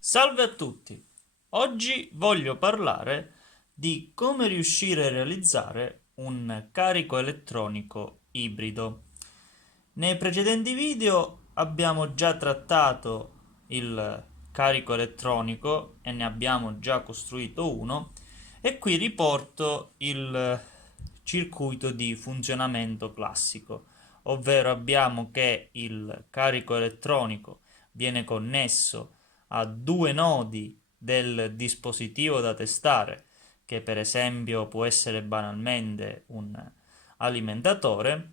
Salve a tutti! Oggi voglio parlare di come riuscire a realizzare un carico elettronico ibrido. Nei precedenti video abbiamo già trattato il carico elettronico e ne abbiamo già costruito uno e qui riporto il circuito di funzionamento classico, ovvero abbiamo che il carico elettronico viene connesso a due nodi del dispositivo da testare, che per esempio può essere banalmente un alimentatore,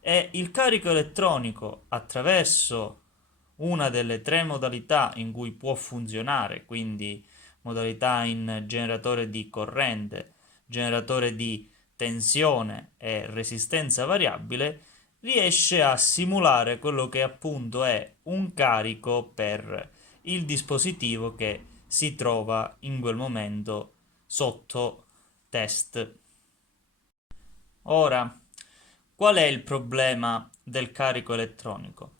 e il carico elettronico attraverso una delle tre modalità in cui può funzionare, quindi modalità in generatore di corrente, generatore di tensione e resistenza variabile, riesce a simulare quello che appunto è un carico per il dispositivo che si trova in quel momento sotto test. Ora, qual è il problema del carico elettronico?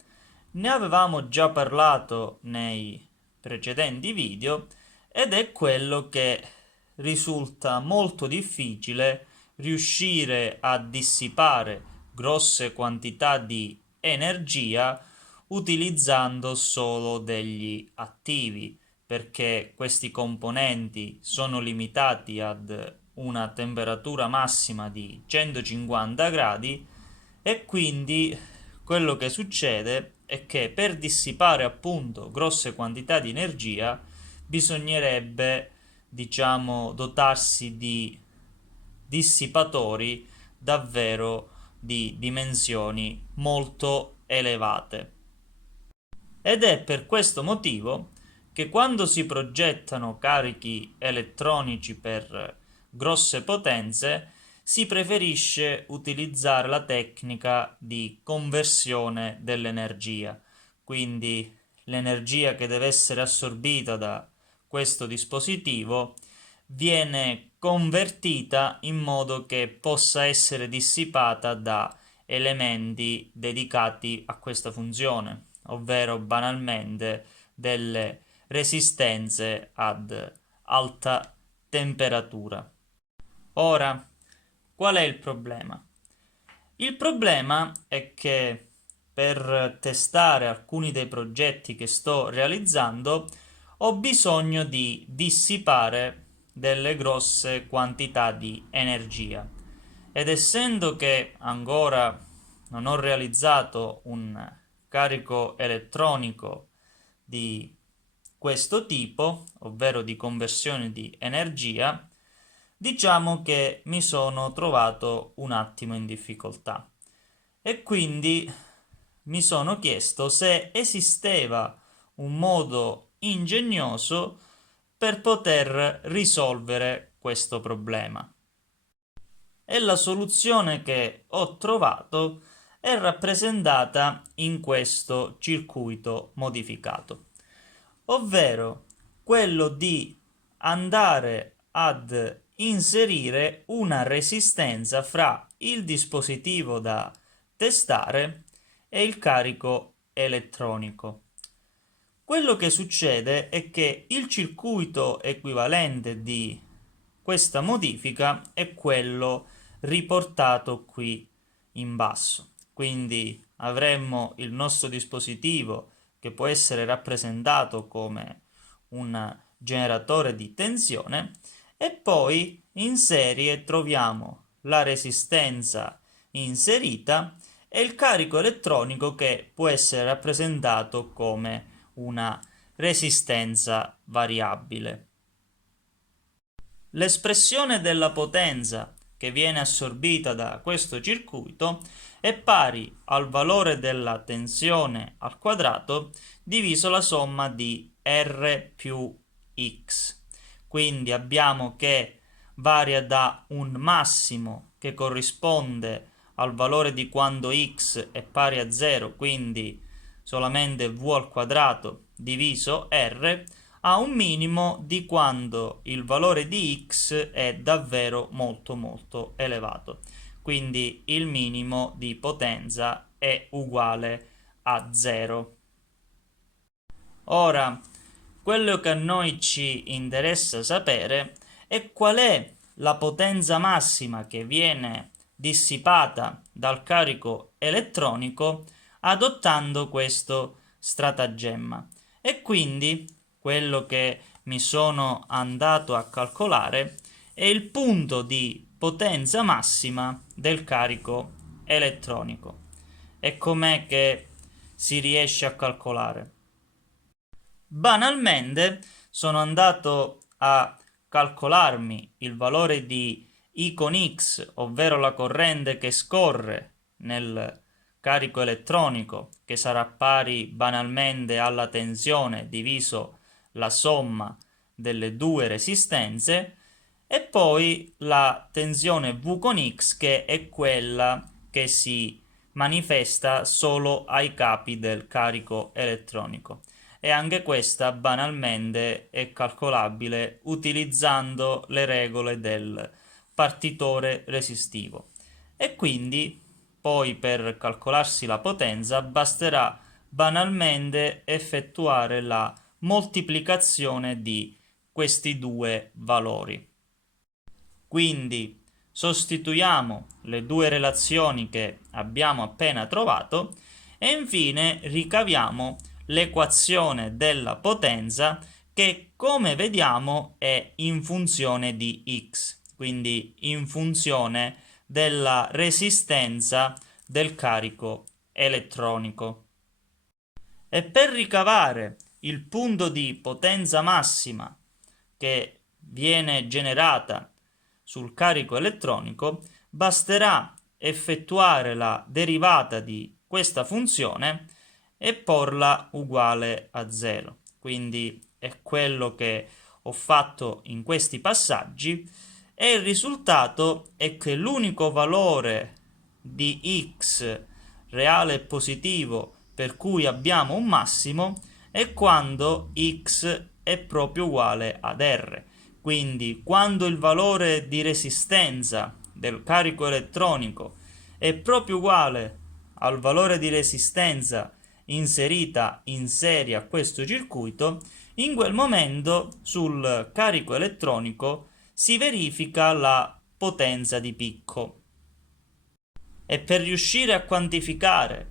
Ne avevamo già parlato nei precedenti video ed è quello che risulta molto difficile riuscire a dissipare grosse quantità di energia utilizzando solo degli attivi, perché questi componenti sono limitati ad una temperatura massima di 150 gradi e quindi quello che succede è che per dissipare appunto grosse quantità di energia bisognerebbe, diciamo, dotarsi di dissipatori davvero di dimensioni molto elevate. Ed è per questo motivo che quando si progettano carichi elettronici per grosse potenze si preferisce utilizzare la tecnica di conversione dell'energia, quindi l'energia che deve essere assorbita da questo dispositivo viene convertita in modo che possa essere dissipata da elementi dedicati a questa funzione, ovvero banalmente delle resistenze ad alta temperatura. Ora, qual è il problema? Il problema è che per testare alcuni dei progetti che sto realizzando ho bisogno di dissipare delle grosse quantità di energia ed essendo che ancora non ho realizzato un carico elettronico di questo tipo, ovvero di conversione di energia, diciamo che mi sono trovato un attimo in difficoltà e quindi mi sono chiesto se esisteva un modo ingegnoso per poter risolvere questo problema. E la soluzione che ho trovato è rappresentata in questo circuito modificato, ovvero quello di andare ad inserire una resistenza fra il dispositivo da testare e il carico elettronico. Quello che succede è che il circuito equivalente di questa modifica è quello riportato qui in basso. Quindi avremmo il nostro dispositivo che può essere rappresentato come un generatore di tensione e poi in serie troviamo la resistenza inserita e il carico elettronico che può essere rappresentato come una resistenza variabile. L'espressione della potenza che viene assorbita da questo circuito è pari al valore della tensione al quadrato diviso la somma di R più X. Quindi abbiamo che varia da un massimo che corrisponde al valore di quando x è pari a 0, quindi solamente v al quadrato diviso r, a un minimo di quando il valore di x è davvero molto molto elevato. Quindi il minimo di potenza è uguale a 0. Ora, quello che a noi ci interessa sapere è qual è la potenza massima che viene dissipata dal carico elettronico adottando questo stratagemma. E quindi quello che mi sono andato a calcolare è il punto di potenza massima del carico elettronico. E com'è che si riesce a calcolare? Banalmente sono andato a calcolarmi il valore di I con X, ovvero la corrente che scorre nel carico elettronico, che sarà pari banalmente alla tensione diviso la somma delle due resistenze, e poi la tensione V con X, che è quella che si manifesta solo ai capi del carico elettronico. E anche questa banalmente è calcolabile utilizzando le regole del partitore resistivo. E quindi poi per calcolarsi la potenza basterà banalmente effettuare la moltiplicazione di questi due valori. Quindi sostituiamo le due relazioni che abbiamo appena trovato e infine ricaviamo l'equazione della potenza che, come vediamo, è in funzione di x, quindi in funzione della resistenza del carico elettronico. E per ricavare il punto di potenza massima che viene generata sul carico elettronico, basterà effettuare la derivata di questa funzione e porla uguale a 0. Quindi è quello che ho fatto in questi passaggi e il risultato è che l'unico valore di x reale e positivo per cui abbiamo un massimo è quando x è proprio uguale ad r. Quindi quando il valore di resistenza del carico elettronico è proprio uguale al valore di resistenza inserita in serie a questo circuito, in quel momento sul carico elettronico si verifica la potenza di picco. E per riuscire a quantificare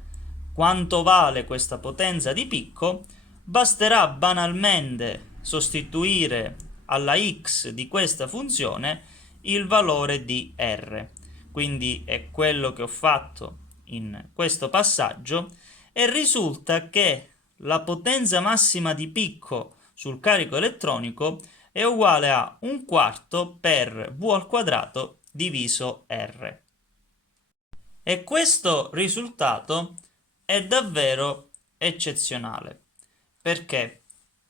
quanto vale questa potenza di picco, basterà banalmente sostituire alla x di questa funzione il valore di r. Quindi è quello che ho fatto in questo passaggio e risulta che la potenza massima di picco sul carico elettronico è uguale a 1/4 per v al quadrato diviso r. E questo risultato è davvero eccezionale, perché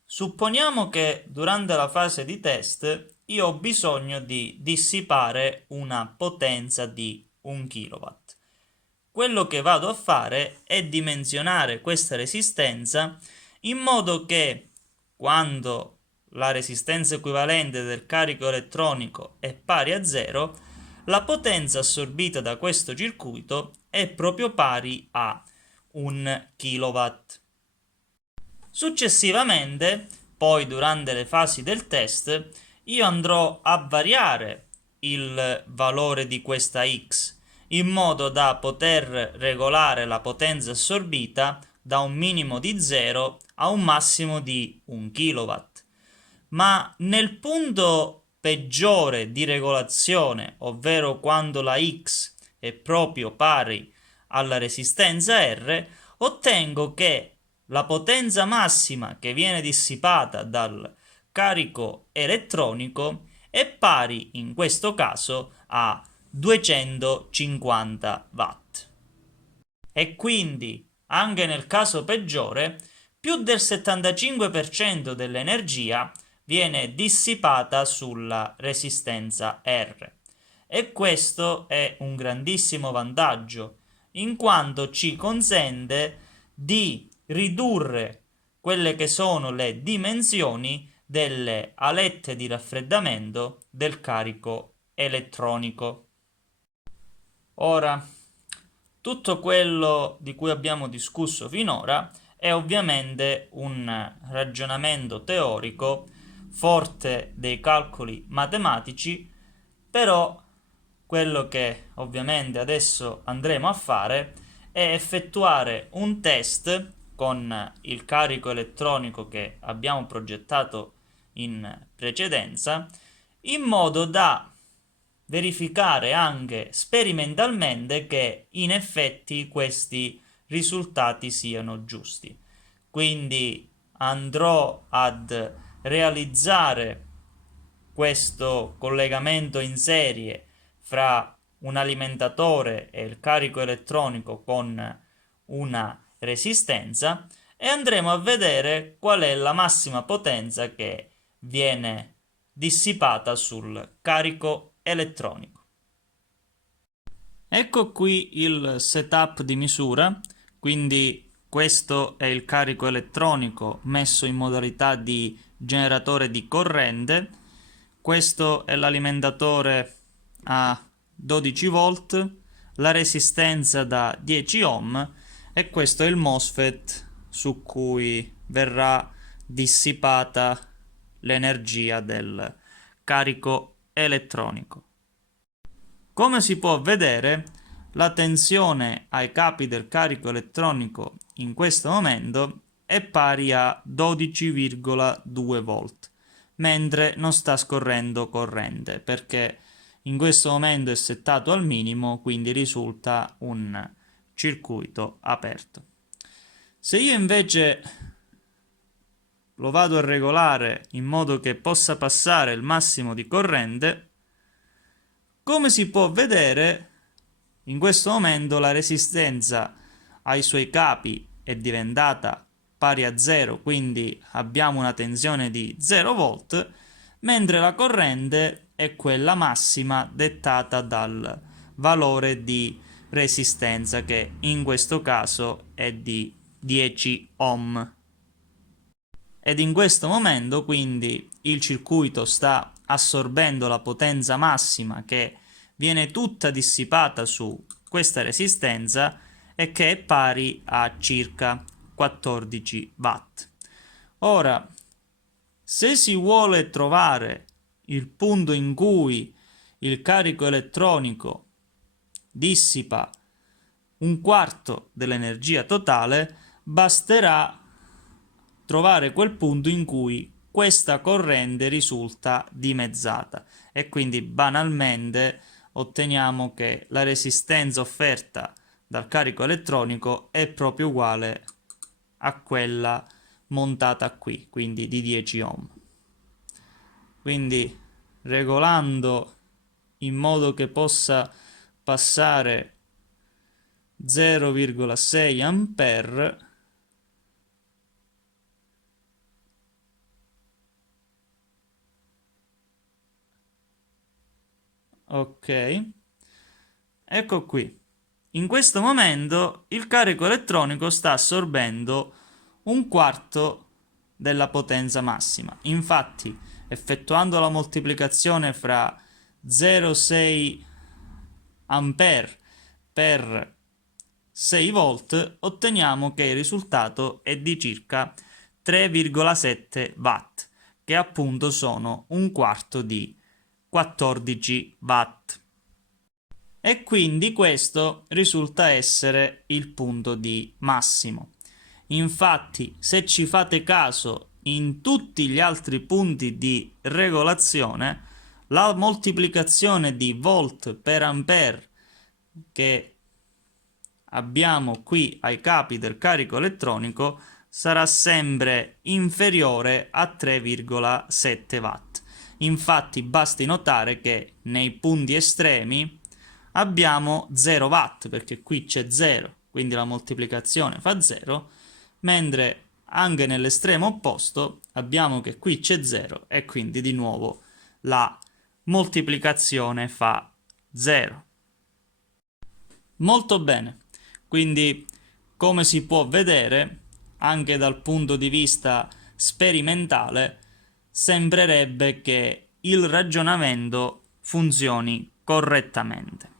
supponiamo che durante la fase di test io ho bisogno di dissipare una potenza di 1 kW. Quello che vado a fare è dimensionare questa resistenza in modo che quando la resistenza equivalente del carico elettronico è pari a 0, la potenza assorbita da questo circuito è proprio pari a 1 kW. Successivamente, poi durante le fasi del test, io andrò a variare il valore di questa x in modo da poter regolare la potenza assorbita da un minimo di 0 a un massimo di 1 kW. Ma nel punto peggiore di regolazione, ovvero quando la x è proprio pari alla resistenza R, ottengo che la potenza massima che viene dissipata dal carico elettronico è pari in questo caso a 250 watt. E quindi, anche nel caso peggiore, più del 75% dell'energia viene dissipata sulla resistenza R. E questo è un grandissimo vantaggio, in quanto ci consente di ridurre quelle che sono le dimensioni delle alette di raffreddamento del carico elettronico. Ora, tutto quello di cui abbiamo discusso finora è ovviamente un ragionamento teorico forte dei calcoli matematici, però quello che ovviamente adesso andremo a fare è effettuare un test con il carico elettronico che abbiamo progettato in precedenza, in modo da verificare anche sperimentalmente che in effetti questi risultati siano giusti. Quindi andrò ad realizzare questo collegamento in serie fra un alimentatore e il carico elettronico con una resistenza e andremo a vedere qual è la massima potenza che viene dissipata sul carico elettronico. Ecco qui il setup di misura, quindi questo è il carico elettronico messo in modalità di generatore di corrente, questo è l'alimentatore a 12 volt, la resistenza da 10 ohm e questo è il MOSFET su cui verrà dissipata l'energia del carico elettronico. Come si può vedere, la tensione ai capi del carico elettronico in questo momento è pari a 12,2 volt, mentre non sta scorrendo corrente, perché in questo momento è settato al minimo, quindi risulta un circuito aperto. Se io invece lo vado a regolare in modo che possa passare il massimo di corrente, come si può vedere, in questo momento la resistenza ai suoi capi è diventata pari a 0, quindi abbiamo una tensione di 0 volt, mentre la corrente è quella massima dettata dal valore di resistenza, che in questo caso è di 10 ohm. Ed in questo momento quindi il circuito sta assorbendo la potenza massima che viene tutta dissipata su questa resistenza e che è pari a circa 14 watt. Ora, se si vuole trovare il punto in cui il carico elettronico dissipa un quarto dell'energia totale, basterà trovare quel punto in cui questa corrente risulta dimezzata e quindi banalmente otteniamo che la resistenza offerta dal carico elettronico è proprio uguale a quella montata qui, quindi di 10 ohm. Quindi regolando in modo che possa passare 0,6 ampere, ok, ecco qui. In questo momento il carico elettronico sta assorbendo un quarto della potenza massima. Infatti, effettuando la moltiplicazione fra 0,6 ampere per 6 volt, otteniamo che il risultato è di circa 3,7 watt, che appunto sono un quarto di 14 watt. E quindi questo risulta essere il punto di massimo. Infatti, se ci fate caso, in tutti gli altri punti di regolazione, la moltiplicazione di volt per ampere che abbiamo qui ai capi del carico elettronico sarà sempre inferiore a 3,7 watt. Infatti basti notare che nei punti estremi abbiamo 0 watt, perché qui c'è 0, quindi la moltiplicazione fa 0, mentre anche nell'estremo opposto abbiamo che qui c'è 0 e quindi di nuovo la moltiplicazione fa 0. Molto bene, quindi come si può vedere, anche dal punto di vista sperimentale, sembrerebbe che il ragionamento funzioni correttamente.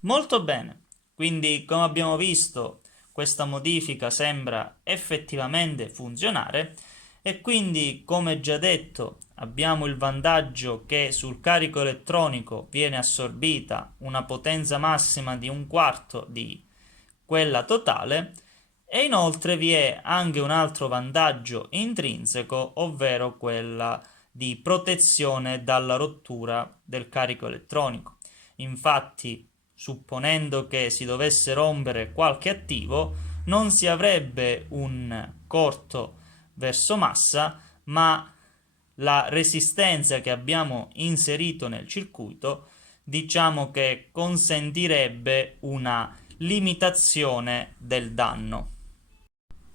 Molto bene, quindi come abbiamo visto, questa modifica sembra effettivamente funzionare e quindi, come già detto, abbiamo il vantaggio che sul carico elettronico viene assorbita una potenza massima di un quarto di quella totale, e inoltre vi è anche un altro vantaggio intrinseco, ovvero quella di protezione dalla rottura del carico elettronico. Infatti, supponendo che si dovesse rompere qualche attivo, non si avrebbe un corto verso massa, ma la resistenza che abbiamo inserito nel circuito, diciamo che consentirebbe una limitazione del danno.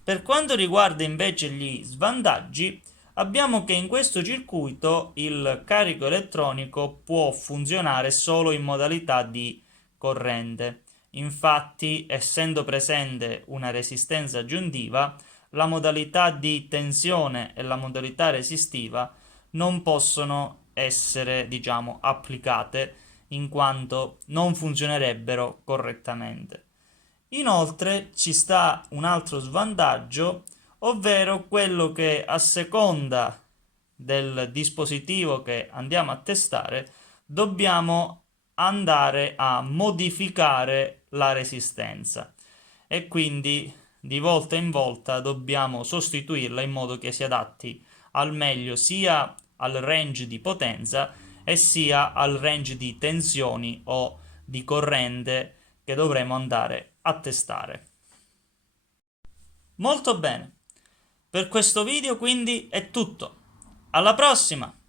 Per quanto riguarda invece gli svantaggi, abbiamo che in questo circuito il carico elettronico può funzionare solo in modalità di corrente. Infatti, essendo presente una resistenza aggiuntiva, la modalità di tensione e la modalità resistiva non possono essere, diciamo, applicate in quanto non funzionerebbero correttamente. Inoltre ci sta un altro svantaggio, ovvero quello che a seconda del dispositivo che andiamo a testare dobbiamo andare a modificare la resistenza e quindi di volta in volta dobbiamo sostituirla in modo che si adatti al meglio sia al range di potenza e sia al range di tensioni o di corrente che dovremo andare a testare. Molto bene, per questo video quindi è tutto. Alla prossima!